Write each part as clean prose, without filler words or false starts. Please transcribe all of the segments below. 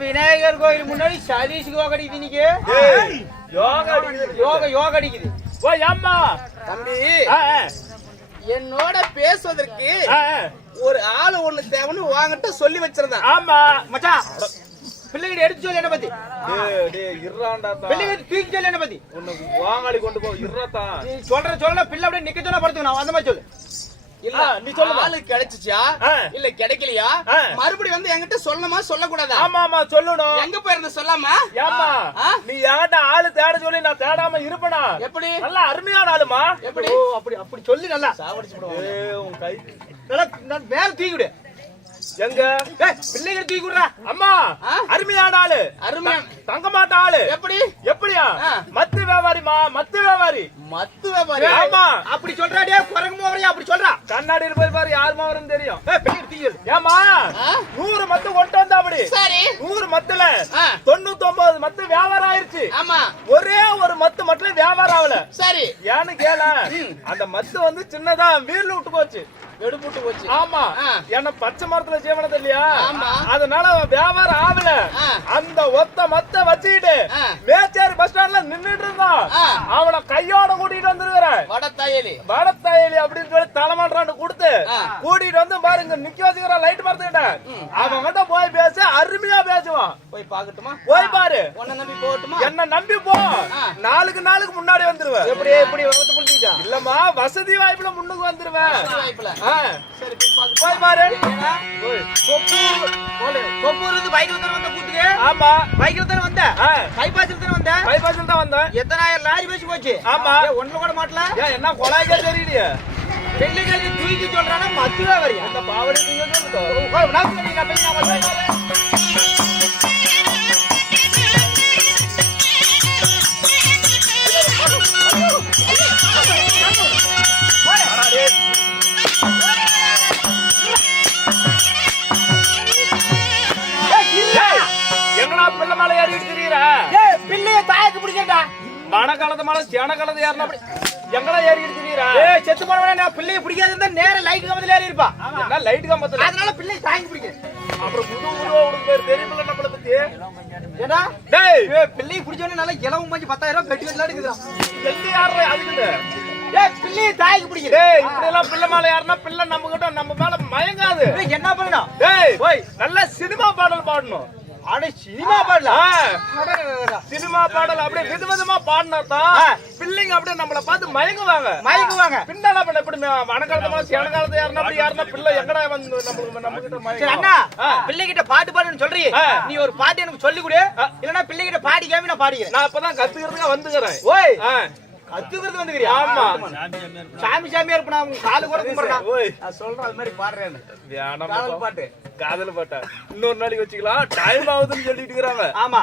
விநாயகர் கோயில் முன்னாடி சதீஷ் யோகா அடிக்குது இன்னைக்கு. யோகா அடிக்குது. தம்பி என்னோட பேசுவதற்கு ஒரு ஆளு ஒண்ணு தேவைன்னு வாங்கிட்டு சொல்லி வச்சிருந்தேன். ஆமா மச்சான், பிள்ளைகிட்ட எடுத்து சொல்லி என்ன பத்தி பிள்ளைகிட்ட தூக்கி சொல்லி என்ன பத்தி வாங்காளி கொண்டு போ சொல்ற பிள்ளை அப்படியே நிக்க சொன்னா படுத்துக்கணும். அந்த மாதிரி சொல்லு. இல்ல நீ சொல்ல ஆளு கிடைச்சிச்சா இல்ல கிடைக்கலையா மறுபடியும் வந்து என்கிட்ட சொல்லணுமா சொல்லக்கூடாதா? ஆமா ஆமா சொல்லணும். எங்க போயிருந்த சொல்லாமா? ஏமா நீ யார்ட்ட ஆளு தேட சொல்லி நான் தேடாம இருப்பனா? எப்படி? நல்லா அருமையான ஆளுமா. எப்படி? அப்படி அப்படி சொல்லி நல்லா சாவடிச்சு விடுவோம். உன் கை நல்லா நான் வேற தூக்கி விடு. எங்க பிள்ளைங்க தூக்கி விடுறா. அம்மா அருமையான ஆளு, அருமையான தங்க மாட்ட ஆளு. எப்படி? எப்படியா? மத்து வியாபாரிமா, மத்து வியாபாரி. மத்து வியாபாரி? ஆமா அப்படி சொல்றாடே. குரங்கு மோவரையா அப்படி சொல்றா? கண்ணாடியில் போய் பாரு யார் மாவரும் தெரியும். ஏமா 100 மத்து கொண்டு வந்தா அப்படி. சரி 100 மத்துல 99 மத்து வியாபாரம் ஆயிருச்சு. ஆமா ஒரே ஒரு மத்து மட்டும் வியாபாரம் ஆகல. சரி ஏன்னு கேள, அந்த மத்து வந்து சின்னதா வீர்ல விட்டு போச்சு, எடுப்புட்டு போச்சு. ஆமா என்ன பச்சை மரத்துல ஜீவனது இல்லையா, அதனால வியாபாரம் ஆகல. அந்த ஒத்த மத்த வச்சுக்கிட்டு மேச்சேரி பஸ் ஸ்டாண்ட்ல நின்னுட்டு இருந்தான். அவனை கையோட கூட்டிட்டு வந்துருக்கிறேன். வடத்தாயலி அப்படின்னு சொல்லி தலைமாட்டாண்டு கொடுத்து கூட்டிட்டு வந்து பாருங்க நிக்க வச்சுக்கிற லைட் மரத்துக்கிட்ட. அவன் கிட்ட போய் பேச அருமையா பேசுவான். போய் பாக்கட்டுமா? போய் பாரு. உன்னை நம்பி போகட்டுமா? என்ன நம்பி போ. நாளுக்கு முன்னாடி வந்துருவேன். எப்படி எப்படி இல்லம்மா வசதி வாய்ப்புல முன்னுக்கு வந்துருவேன். போய் பாரு. பைக்ல தானே வந்த கூத்துக்கு? ஆமா பைக்ல தானே வந்த. பைபாஸ்ல தானே வந்த? பைபாஸ்ல தான் வந்தேன். எத்தனாயிரம் லாரி பேசி போச்சு. ஆமா ஒண்ணு கூட மாட்டல. என்ன கொலாய்க்கா தெரியலையே. பெண்ணுக்கு தூக்கி சொல்றானா மத்துவே வரையா அந்த பாவடி பிள்ளை மேல ஏறிட்டு தெரியுற. பிள்ளை மணக்காலத்து மேல சேன காலத்து ஏறினா அப்படி எங்கடா ஏறி இருக்கிறீரா? செத்து போனவனே நான் பிள்ளையை பிடிக்காது இருந்தா நேர லைட் கம்பத்துல ஏறி இருப்பா. என்ன லைட் கம்பத்துல? அதனால பிள்ளை தாங்கி பிடிக்கும். அப்புறம் புது உருவா உனக்கு பேர் தெரியுமில்ல நம்மள பத்தி? ஏடா டேய் பிள்ளையை பிடிச்சவனே நல்லா இலவம் மஞ்சு 10,000 ரூபாய் கட்டி வச்சலாம் இருக்குதா? எங்க யாரா அதுக்கு? பிள்ளையை தாங்கி பிடிக்கும். டேய் இப்படி எல்லாம் பிள்ளை மேல யாருன்னா பிள்ளை நம்ம கிட்ட நம்ம மேல மயங்காது. என்ன பண்ணணும்? டேய் ஓய் நல்ல சினிமா பாடல் பாடணும். அட சினிமா பாடலாம். சினிமா பாடல் அப்படியே விதவிதமா பாடினாதான் பிள்ளைங்க அப்படியே நம்மள பார்த்து மயங்குவாங்க. பின்னால பண்ண எப்படி மணக்காலத்தமா சேன காலத்து யாருன்னா பிள்ளை எங்கடா வந்து நம்ம கிட்ட மயங்க. அண்ணா பிள்ளை கிட்ட பாட்டு பாடுன்னு சொல்றீ, நீ ஒரு பாட்டு எனக்கு சொல்லி கொடு. இல்லனா பிள்ளை கிட்ட பாடிக்காம நான் பாடிக்கிறேன். நான் இப்பதான் கத்துக்கிறதுக்கு வந்துக்கிறேன். ஓய் கத்துக்கிறது வந்துக்கிறியா? ஆமா சாமியா இருப்பா. உங்க காலு கூட கும்பிடுறா. ஓய் நான் சொல்றேன் அது மாதிரி பாடுறேன். வேணாம் காதல் பாட்டு. காதல் பாட்டா இன்னொரு நாளைக்கு வச்சுக்கலாம். டைம் ஆகுதுன்னு சொல்லிட்டு இருக்கிறாங்க. ஆமா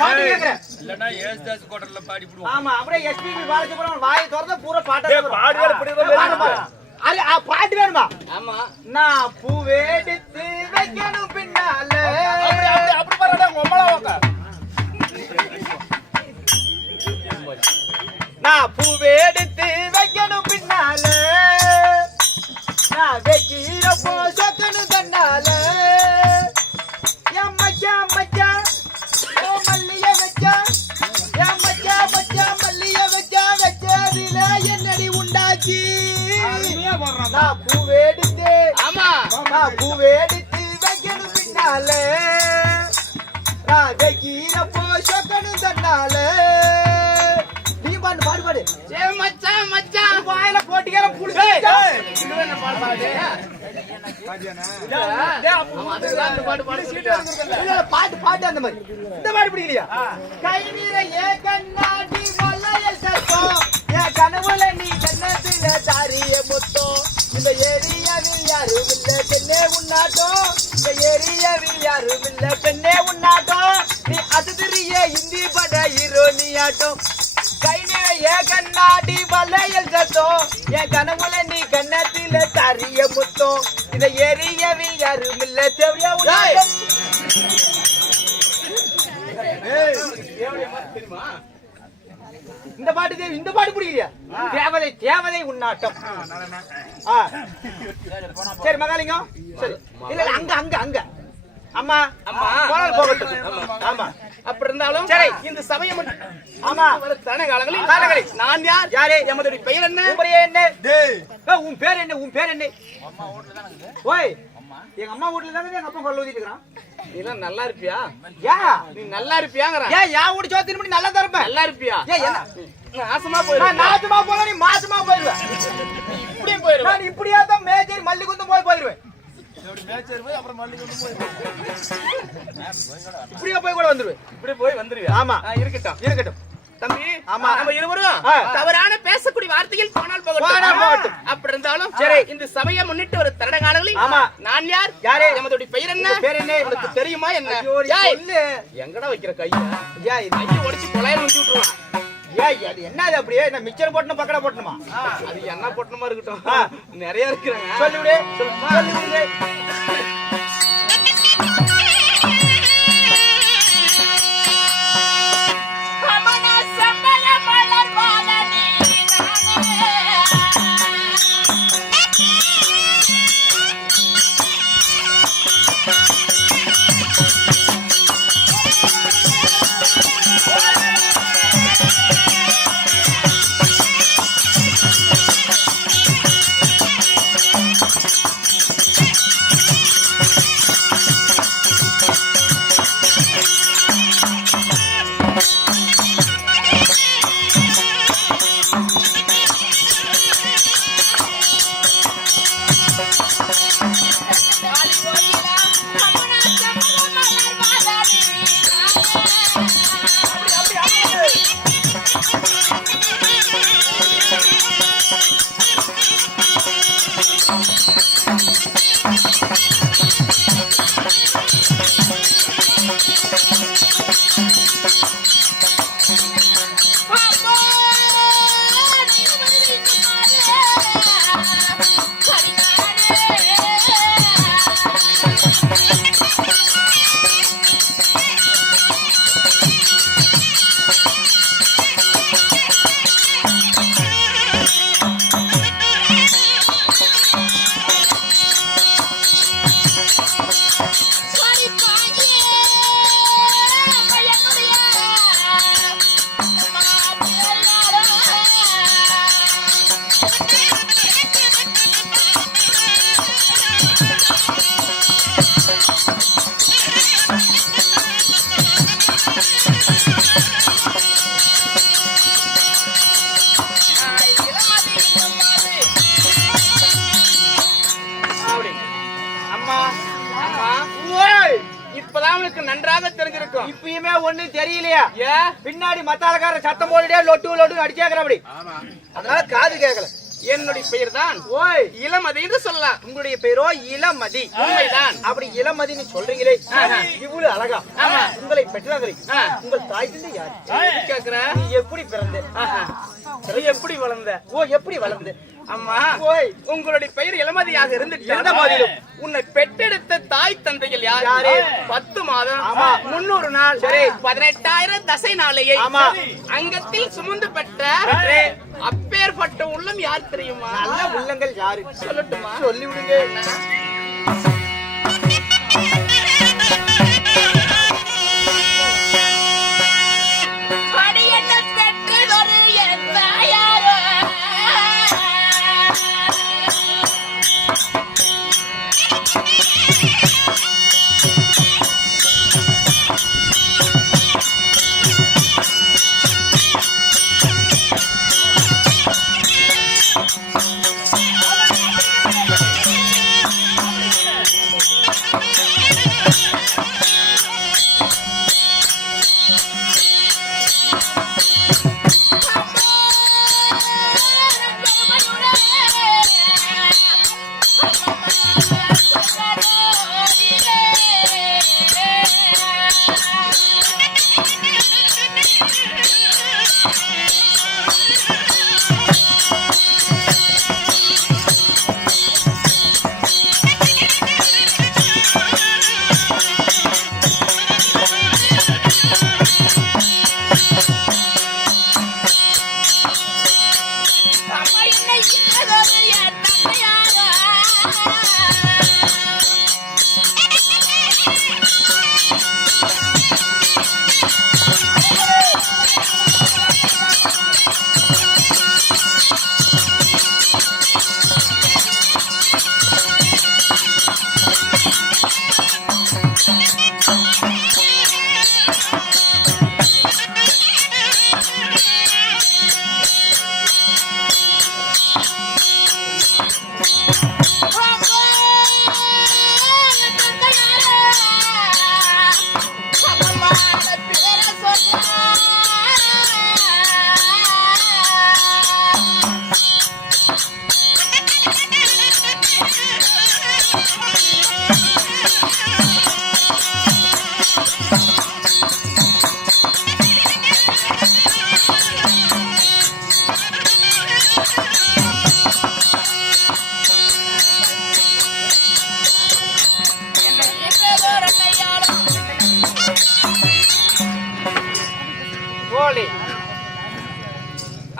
பாட்டு கேக்குறேன். இல்லனா ஏஸ்தாஸ் கோட்டர்ல பாடி போடுவோம். ஆமா அப்படியே எஸ்பிபி பாலசுப்ரமணியன் வாயை திறந்தா பூரா பாட்டா வரும். பாடுவேல இப்படிதான் அரே பாட்டு வேணுமா? ஆமா நான் பூவே எடுத்து வைக்கணும் பின்னால. அப்படி பாருடா உம்மளா வாங்க. நான் பூவே எடுத்து வைக்கணும் பின்னால, நான் வைக்கிறப்போ சொக்கணும் தன்னால. என் மச்சான் மச்சான் ஓ மல்லிய வச்சா, என் மச்சான் மச்சான் மல்லிய வச்சா, வச்சதில என்னடி உண்டாச்சு. நான் பூவே எடுத்து நான் பூவே எடுத்து வைக்கணும் பின்னால, நான் வைக்கிறப்போ சொக்கணும் தன்னால. பாடு பாடு ஏ மச்சான் மச்சான் வாயில போட்டிக்கற புடிச்சு இன்னும் பாடு பாடு பாட்டு பாட்டு அந்த மாதிரி இந்த மாதிரி பிடிக்கலையா? கை நீர ஏ கண்ணாடி வளையல் சத்தம், என் கனவுல நீ கண்ணத்துல தாரிய முத்தம். இந்த ஏரியாவில் யாரும் இல்ல பெண்ணே உன்னாட்டம், இந்த ஏரியாவில் யாரும் இல்ல பெண்ணே உன்னாட்டம். நீ அதுதிரிய இந்தி பட ஹீரோ நீ ஆட்டம். கை நிறைய கண்ணாடி வளையல் சத்தம், என் கனவுல நீ கண்ணத்தில தரிய முத்தம். இந்த ஏரியாவில் யாரும் இல்ல தேவையா இந்த பாட்டு பிடிக்கலையா? தேவதை தேவதை உன்னாட்டம். சரி மகாலிங்கம் சரி இல்ல அங்க அங்க அங்க அம்மா போகட்டும். ஆமா அப்படி இருந்தாலும் சரி இந்த சமயம் ஆமா காலங்களில் நான் யாரே எமது பெயர் என்ன? உன் பேர் என்ன? உன் பேர் என்ன? ஓய் எங்க அம்மா வீட்டுல தானே எங்க அப்பா கொள்ள ஊதிட்டு இருக்கான். நீ நல்லா இருப்பியா? நீ நல்லா இருப்பியாங்கற? யா வீட்டு சோத்தின் பண்ணி நல்லா தரப்பேன். நல்லா இருப்பியா? நாசமா போயிரு. நாசமா போல நீ மாசமா போயிருவ. இப்படியே போயிருவ. நான் இப்படியே தான் மேஜர் மல்லிகுந்தம் போயிருவேன். இப்படியே போய் கூட வந்துருவேன். இப்படி போய் வந்துருவியா? ஆமா இருக்கட்டும் தம்பி. ஆமா நம்ம இருவரும் தவறான பேசக்கூடிய வார்த்தையில் போனால் போகட்டும். அப்படி இருந்தாலும் சரி இந்த சபையை முன்னிட்டு ஒரு தரட காலங்களில் நான் யாரே எமது பெயர் என்ன? பேர் என்ன உனக்கு தெரியுமா? என்ன எங்கடா வைக்கிற கையை உடைச்சு கொலையில ஊத்தி விட்டுருவான். என்னது அப்படியே மிச்சர் போட்டணும் பக்கடா போட்டணுமா? அது என்ன போட்டணுமா இருக்கட்டும், நிறைய இருக்கிறாங்க. சொல்லுவிடு சொல்லுவிடு. ஒண்ணு தெரியலையா? ஏன் பின்னாடி மத்தாளக்கார சத்தம் போட்டுட்டே லொட்டு லொட்டு அடிச்சாக்குற அப்படி. அதனால காது கேட்கல. என்னுடைய பெயர் தான் ஓய், இளமதி என்று சொல்லலாம். உங்களுடைய பேரோ இளமதி. உண்மைதான். அப்படி இளமதின்னு சொல்றீங்களே, இவ்வளவு அழகா உங்களை பெற்றவரை உங்கள் தாய் தந்தை யாரு கேக்குற நீ எப்படி பிறந்த? எப்படி வளர்ந்த? ஓ, எப்படி வளர்ந்த? அம்மா ஓய், உங்களுடைய பெயர் இளமதியாக இருந்துட்டு இருந்த போதிலும் உன்னை பெற்றெடுத்த தாய் தந்தைகள் யாரு? யாரு? 10 மாதம், ஆமா. 300 நாள், சரி. 18,000 தசை நாளையை ஆமா. அங்கத்தில் சுமந்து பெற்ற அப்பேற்பட்ட உள்ளம் யார் தெரியுமா? நல்ல உள்ளங்கள் யாரு சொல்லட்டுமா? சொல்லி விடுங்க.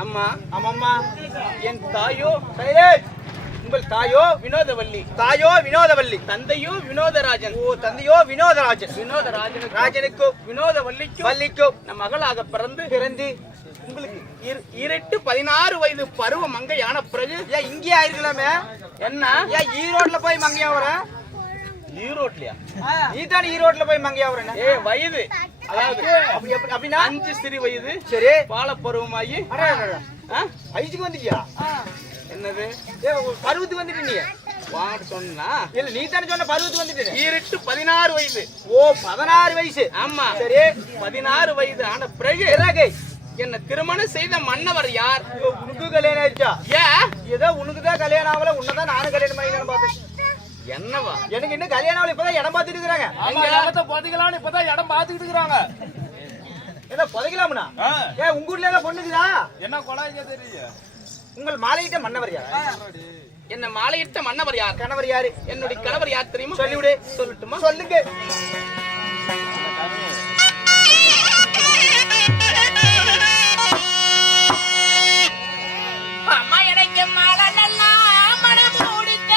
அம்மா, ஆமாம்மா. என் தாயோ சைலேஷ், உங்கள் தாயோ வினோதவல்லி, தாயோ வினோதவல்லி, தந்தையோ வினோதராஜன். ஓ, தந்தையோ வினோதராஜன். வினோதராஜனுக்கு ராஜனுக்கும் வினோதவல்லிக்கும் வள்ளிக்கும் நம் மகளாக பிறந்து பிறந்து உங்களுக்கு 16 வயது பருவ மங்கையான பிறகு ஏன் இங்கே ஆயிருக்கலாமே? என்ன ஏன் ஈரோட்ல போய் மங்கையா வர? ஈரோட்லயா? நீ தானே ஈரோட்ல போய் மங்கையா வர? வயது அதாவது அப்படின்னா 5 சிறு வயது சரி பால பருவமாகி வயசுக்கு வந்துட்டியா? என்னது பருவத்துக்கு வந்துட்டு நீ வாங்க சொன்னா இல்ல, நீ தானே சொன்ன பருவத்துக்கு வந்துட்டு. 16 வயது. ஓ, 16 வயசு. ஆமா. சரி, 16 வயது ஆன பிறகு என்ன திருமணம் செய்த மன்னவர் யார்? உனக்கு கல்யாணம் ஆயிடுச்சா? ஏன் ஏதோ உனக்குதான் கல்யாணம் ஆகல, உன்னதான் நானும் கல்யாணம் பண்ணிக்கணும் பார்த்தேன். என்னவா? எனக்கு இன்னும் கல்யாணம் ஆகல, இப்பதான் இடம் பார்த்துட்டு இருக்கிறாங்க. புதைக்கலாம்னு இப்பதான் இடம் பார்த்துக்கிட்டு இருக்கிறாங்க. ஏதோ புதைக்கலாம்னா? ஏன் உங்க ஊர்ல ஏதோ பொண்ணுக்குதா? என்ன கொலாய்க்க தெரியும்? உங்கள் மாலையிட்ட மன்னவர் யார்? என்ன மாலையிட்ட மன்னவர் யார்? கணவர் யாரு? என்னுடைய கணவர் யார் தெரியுமா? சொல்லிவிடு. சொல்லட்டுமா? சொல்லுங்க. அம்மா எனக்கு மாலை நல்லா மனம் முடித்த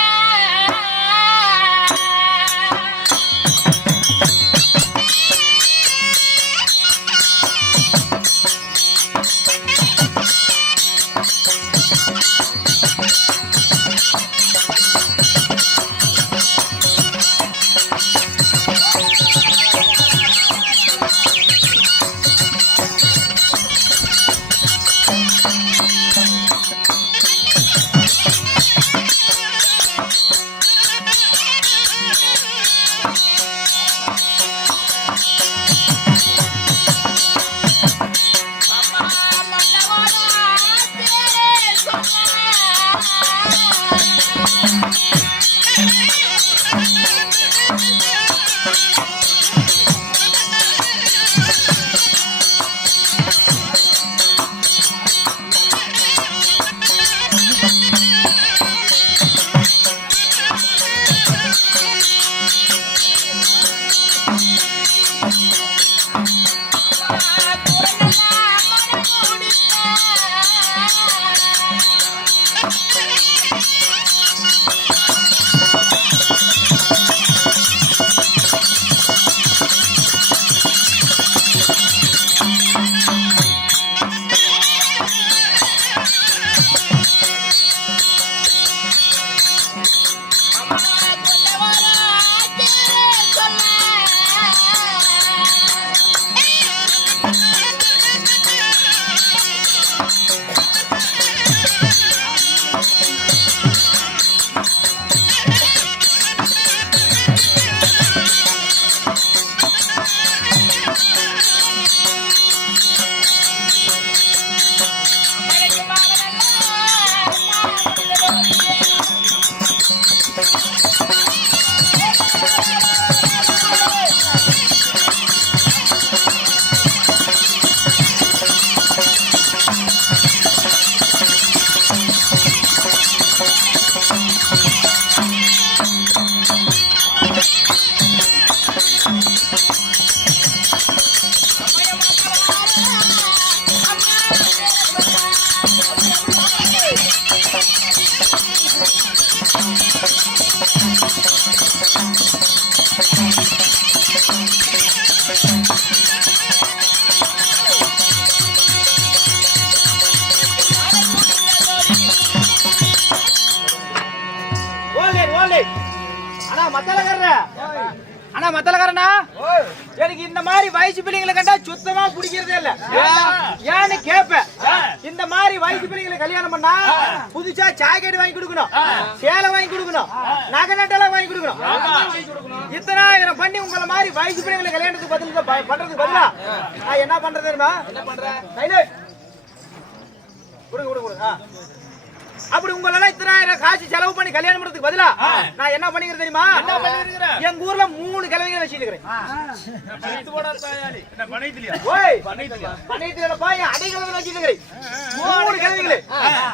மத்தலக்காரனா எனக்கு இந்த மாதிரி வயசு பிள்ளைங்களை கண்டா சுத்தமா பிடிக்கிறதே இல்ல. ஏன்னு கேப்ப, இந்த மாதிரி வயசு பிள்ளைங்களை கல்யாணம் பண்ணா புதுசா ஜாக்கெட் வாங்கி கொடுக்கணும், சேலை வாங்கி கொடுக்கணும், நகை நட்டெல்லாம் வாங்கி கொடுக்கணும். இத்தனாயிரம் பண்ணி உங்களை மாதிரி வயசு பிள்ளைங்களை கல்யாணத்துக்கு பண்றதுக்கு பதிலா நான் என்ன பண்றது தெரியுமா? என்ன பண்றேன்? கொடுங்க. அப்படி உங்களெல்லாம் இத்தனாயிரம் காசு செலவு பண்ணி கல்யாணம் பண்றதுக்கு பதிலா நான் என்ன பண்ணிக்கிறேன் தெரியுமா? எங்க ஊர்ல 3 கிழமைகளை வச்சிட்டு இருக்கிறேன்.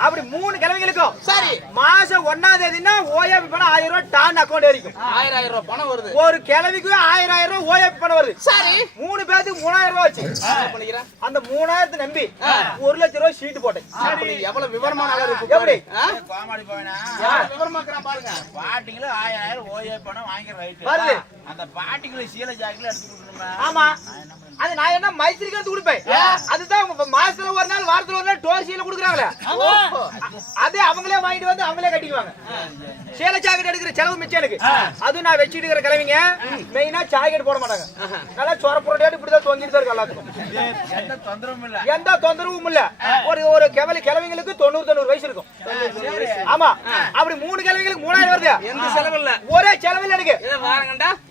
அப்படி 3 கிழமைகளுக்கும் சரி மாசம் 1ஆம் தேதினா ஓஏபி பணம் 1000 ரூபாய் டான் அக்கௌண்ட் வரைக்கும் 1000 ரூபாய் பணம் வருது. ஒரு கிழமைக்கு 1000 ரூபாய் ஓஏபி பணம் வருது. சரி 3 பேருக்கு 3000 ரூபாய் வச்சு அந்த 3000 நம்பி 1 லட்சம் ரூபாய் சீட்டு போட்டேன். எவ்வளவு விவரமான ஆளா இருக்கு. எப்படி கோமாளி போவேனா விவரமாக்குறான் பாருங்க. பாட்டிங்களும் 1000 ஓஏ பணம் வாங்கி ரைட் வருது. அந்த பாட்டிங்களை சீலை ஜாக்கெட்ல எடுத்து கொடுக்கணுமா? ஆமா அது நான் என்ன மைத்திரிக்கு எடுத்து கொடுப்பேன். அதுதான் மாசத்துல ஒரு நாள் வாரத்துல ஒரு நாள் டோர் சீலை கொடுக்குறாங்களே அதே அவங்களே வாங்கிட்டு வந்து அவங்களே கட்டிக்குவாங்க. சேலை ஜாக்கெட் எடுக்கிற செலவு மிச்சம் எனக்கு. அது நான் வச்சுட்டு இருக்கிற கிழவிங்க மெயினா ஜாக்கெட் போட மாட்டாங்க. நல்லா சொர புரட்டாட்டு இப்படிதான் தொங்கிட்டு தான் இருக்கு எல்லாத்துக்கும். எந்த தொந்தரவும் இல்ல. ஒரு கிழவிங்களுக்கு 90 வயசு இருக்கும். ஆமா அப்படி 3 கிழவிங்களுக்கு 3000 வருது. எந்த செலவு இல்ல. ஒரே செலவு இல்ல எனக்கு.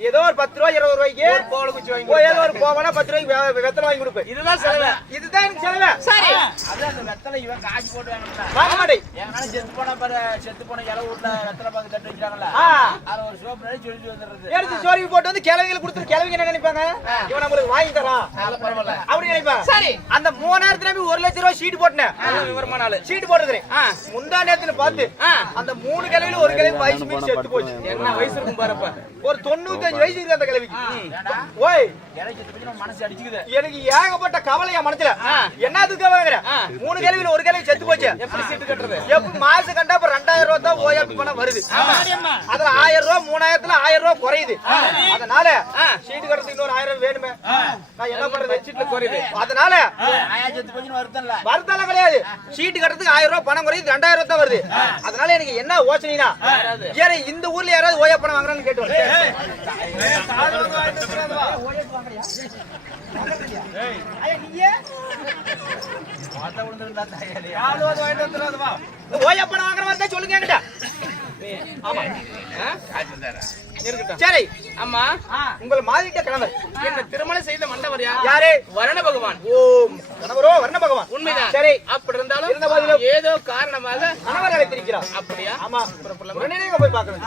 ஏதோ ஒரு 10 ரூபாய் 20 ரூபாய்க்கு போல குச்சி வாங்கி ஏதோ ஒரு போவனா 10 ரூபாய்க்கு வெத்தலை வாங்கி கொடுப்பேன். இதுதான் செலவு. இதுதான் எனக்கு செலவு. சரி அதான் அந்த வெத்தலை இவன் காசு போட்டு வாங்க மாட்டேன். எங்கனால செத்து போன இலை வீட்டுல வெத்தலை பாக்கு கட்டி வச்சாங்கல்ல அத ஒரு சோப்பு நடி சொல்லி வந்துடுறது. எடுத்து சோரி போட்டு வந்து கிழவிங்களுக்கு கொடுத்துட்டு கிழவிங்க என்ன நினைப்பாங்க? இவன் நம்மளுக்கு வாங்கி தரான் பரவாயில்ல அப்படி நினைப்பாங்க. சரி அந்த 3000 நம்பி 1 லட்சம் ரூபாய் சீட்டு போட்டேன். விவரமான ஆளு சீட்டு போட்டுக்கிறேன். முந்தா நேரத்துல பார்த்து அந்த 3 கிழவில ஒரு கிழவி வயசு மீறி செத்து போச்சு. என்ன வயசு இருக்கும் பாருப்ப. ஒரு 95 வயசு இருக்கு அந்த கிழவிக்கு. ஓய் மனசு அடிச்சுக்குது. எனக்கு ஏகப்பட்ட கவலையா மனசுல. என்னதுக்கு வாங்குற? 3 கிழவில ஒரு கிழவி செத்து போச்சு. எப்படி சீட்டு கட்டுறது? எப்படி மாசம் கண்டா இப்ப 2000 ரூபாய் தான் ஓஏபி பணம் வருது. அதுல 1000 ரூபாய் 3000த்துல 1000 ரூபாய் குறையுது. அதனால சீட்டு கட்டுறதுக்கு இன்னொரு 1000 வேணுமே. நான் என்ன பண்றது? சீட்டுல குறையுது. அதனால வருத்தம் கிடையாது. சீட்டு கட்டுறதுக்கு 1000 ரூபாய் பணம் குறையுது. 2000 ரூபாய் தான் வருது. அதனால எனக்கு என்ன யோசனைனா இந்த ஊர்ல யாராவது ஓஏபி பணம் வாங்குறான்னு கேட்டு ஓயப்பணம் வாங்குற மாதிரி சொல்லுங்க என்கிட்ட. சரி அம்மா உங்களை மாதிரிட்ட கணவர் என்ன திருமணம் செய்த மண்டவர் யாரு? வரண பகவான். ஓம் கணவரோ வரண பகவான். உண்மைதான். சரி அப்படி இருந்தாலும் ஏதோ காரணமாக கணவர் அழைத்திருக்கிறார். அப்படியா? ஆமா உடனே போய் பார்க்கணும்.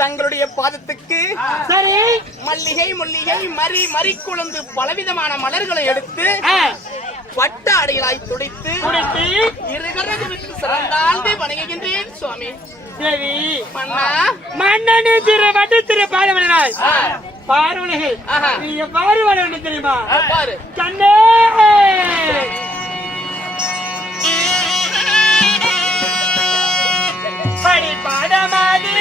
தங்களுடைய பாதத்துக்கு சரி மல்லிகை முல்லிகை மரி மறிக்குழந்து பலவிதமான மலர்களை எடுத்து வட்ட அடைகளாய் துடைத்து இருகரகத்துக்கு சிறந்தாழ்ந்து வணங்குகின்றேன் சுவாமி. தேவி மன்னா மன்னனே திரு வட்டு திரு பாதமனாய் பார்வனைகள் நீ எவ்வாறு வரணும் தெரியுமா? பாரு கண்ணே படி பாடமாடி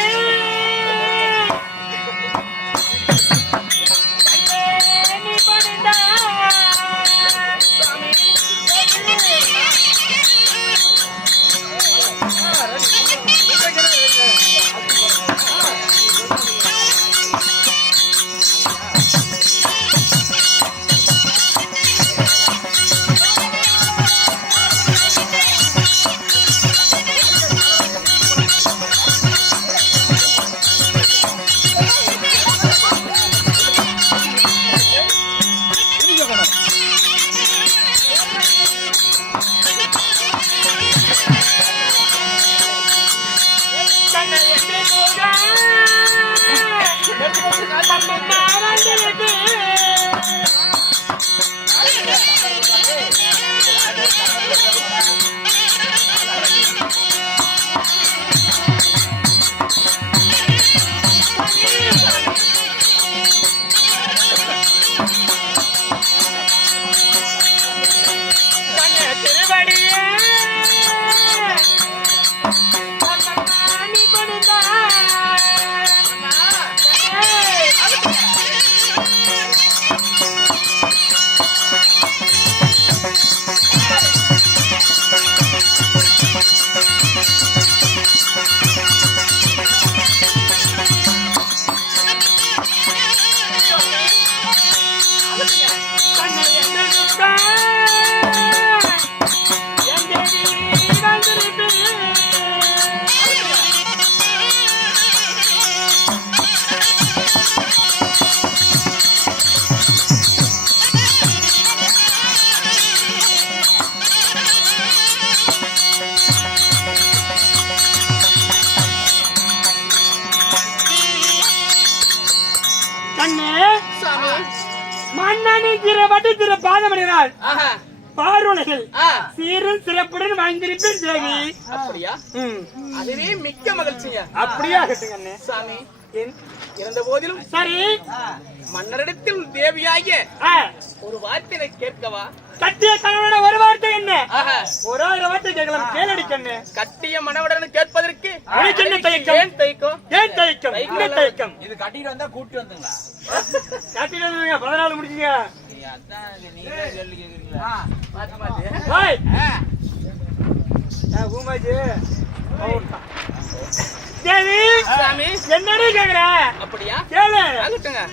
பார்வனைகள் சீரும் சிறப்புடன் வாழ்ந்திருப்பேன் தேவி. அப்படியா? அதுவே மிக்க மகிழ்ச்சிங்க. அப்படியா கட்டுங்க சாமி. இருந்த போதிலும் சரி மன்னரிடத்தில் தேவியாகிய ஒரு வார்த்தை கேட்கவா? கட்டிய கணவனோட ஒரு வார்த்தை என்ன? ஒரு 1000 வார்த்தை கேட்கலாம். கேளடி கண்ணு. கட்டிய மணவடன் கேட்பதற்கு என்ன தயக்கம்? ஏன் தயக்கம்? ஏன் தயக்கம்? என்ன தயக்கம்? இது கட்டிட்டு வந்தா கூட்டி வந்துங்களா? கட்டிட்டு வந்துங்க 14 முடிச்சீங்க. அதான் நீங்களே கேள்வி கேக்குறீங்களா? மாத்தி மாத்தி. ஹாய் பூமாஜி தேவி சாமி என்னடி கேக்குற? அப்படியா? கேளு. ஆகட்டுங்க.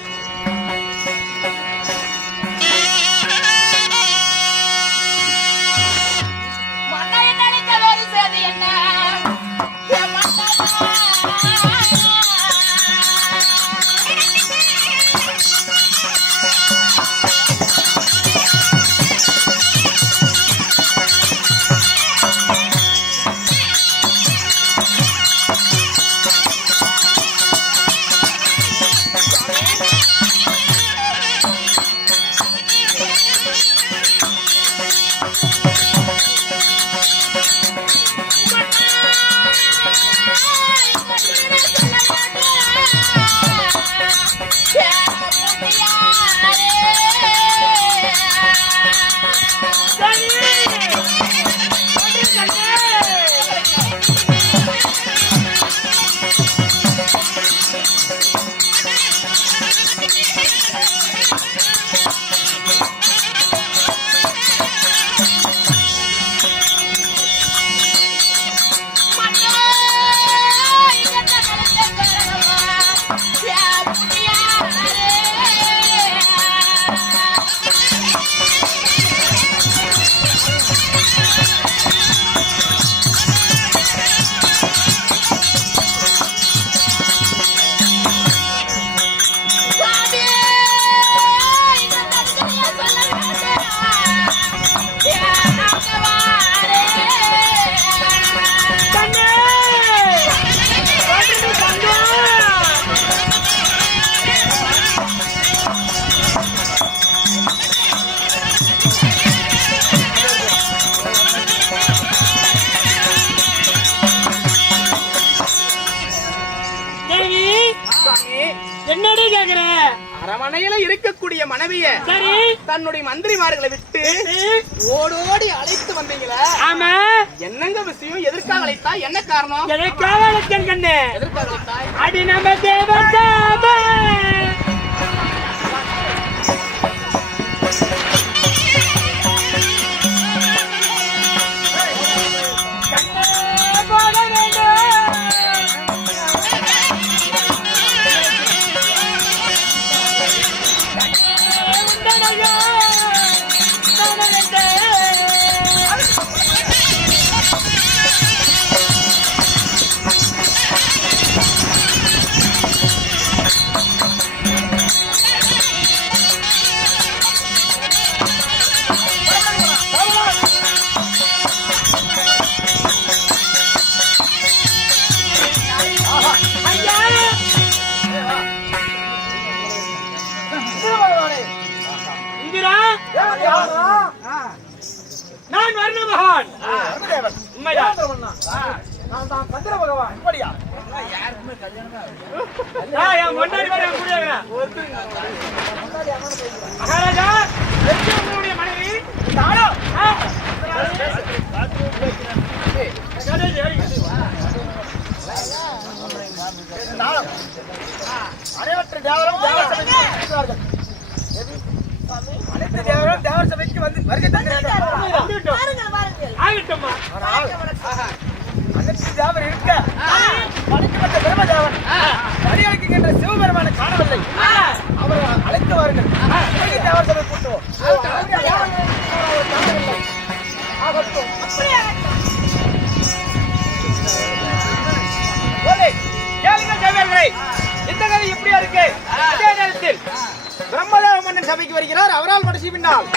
அரமனையில இருக்கக்கூடிய மனைவிய சரி தன்னுடைய மந்திரிமார்களை விட்டு ஓடோடி அழைத்து வந்தீங்களா? ஆமா. என்னங்க விஷயம்? எதற்காக அழைத்தா? என்ன காரணம்? எதற்காக அழைத்தேன் கண்ணு? எதற்காக அழைத்தாய்? அடி நம்ம தேவதாமே நான் வர்ண மகான். உண்மைதான். யாருக்குமே கல்யாணமே என் முன்னாடி வர முடியாது. மகாராஜா, உங்களுடைய மனைவி தானோ? அனைவற்ற தேவரும் அனைத்து தேவரும் தேவர் சபைக்கு வந்து வருகை தந்திருக்கிறார்கள். ஆகட்டும்மா. அனைத்து தேவர் இருக்க படைக்கப்பட்ட பிரம்மதேவன் பரியாளிக்கின்ற சிவபெருமானை காணவில்லை. அவரை அழைத்து வாருங்கள். தேவர் சபை கூட்டுவோம். கேளுங்கள் தேவர்களே, இந்த கதை எப்படியா இருக்கு? அதே நேரத்தில் பிரம்மதேவ மன்னன் சபைக்கு வருகிறார். அவரால் கடைசி பின்னால்